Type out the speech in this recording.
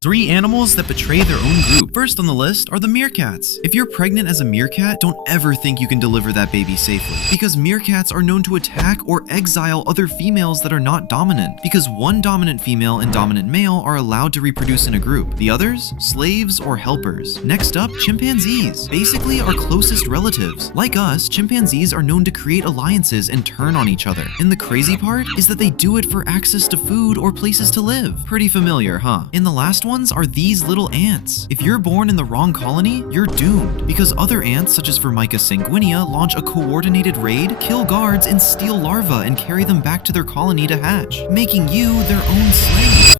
3 animals that betray their own group. First on the list are the meerkats. If you're pregnant as a meerkat, don't ever think you can deliver that baby safely, because meerkats are known to attack or exile other females that are not dominant, because one dominant female and dominant male are allowed to reproduce in a group. The others, slaves or helpers. Next up, chimpanzees. Basically our closest relatives. Like us, chimpanzees are known to create alliances and turn on each other. And the crazy part is that they do it for access to food or places to live. Pretty familiar, huh? In the last ones are these little ants. If you're born in the wrong colony, you're doomed, because other ants, such as Formica sanguinea, launch a coordinated raid, kill guards, and steal larvae and carry them back to their colony to hatch, making you their own slave.